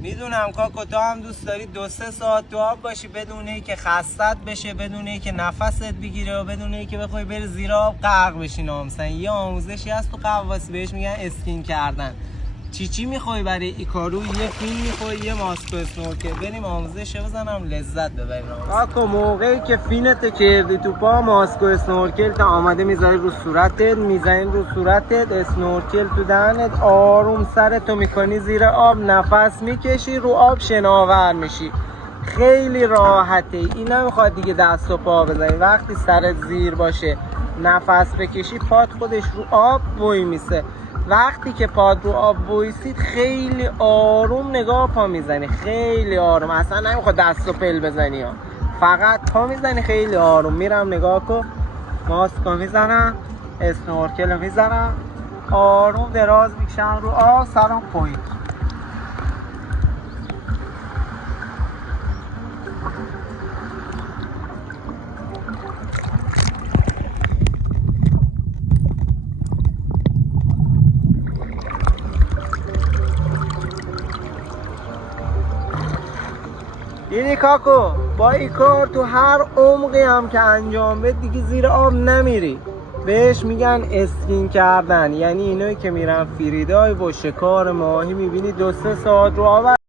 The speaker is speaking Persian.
میدونم کاکو، تو هم دوست داری 2-3 ساعت تو آب باشی بدون اینکه خستت بشه، بدون اینکه نفست بگیره و بدون اینکه بخوای بری زیر آب غرق بشی ناموسن. یه آموزشی هست تو غواصی بهش میگن اسکین کردن. چی میخوای برای ایکارو؟ یه فیلم میخوای، یه ماسک و اسنورکل. بریم آموزش بزنم لذت ببریم. کاکو موقعی که فینت کردی تو پا، ماسک و اسنورکل تا آماده میذاری رو صورتت، میزنی رو صورتت، اسنورکل تو دهنت، آروم سرتو میکنی زیر آب، نفس میکشی، رو آب شناور میشی. خیلی راحته. این نمیخواد دیگه دست و پا بزنی. وقتی سرت زیر باشه نفس بکشی، پات خودش رو آب وای میسه. وقتی که پاد رو آب وایسید خیلی آروم نگاه پا میزنی، خیلی آروم، اصلا نمیخواد دست و پل بزنی ها. فقط پا میزنی خیلی آروم. میرم نگاه کن، ماسکو میزنم، اسنورکل میزنم، آروم دراز میکشم رو آب، سرم پایین. دیدی کاکو، با این کار تو هر عمقی هم که انجام بده دیگه زیر آب نمیری. بهش میگن اسکین کردن. یعنی اینایی که میرن فریدای با شکار ماهی، میبینی 2-3 ساعت رو آب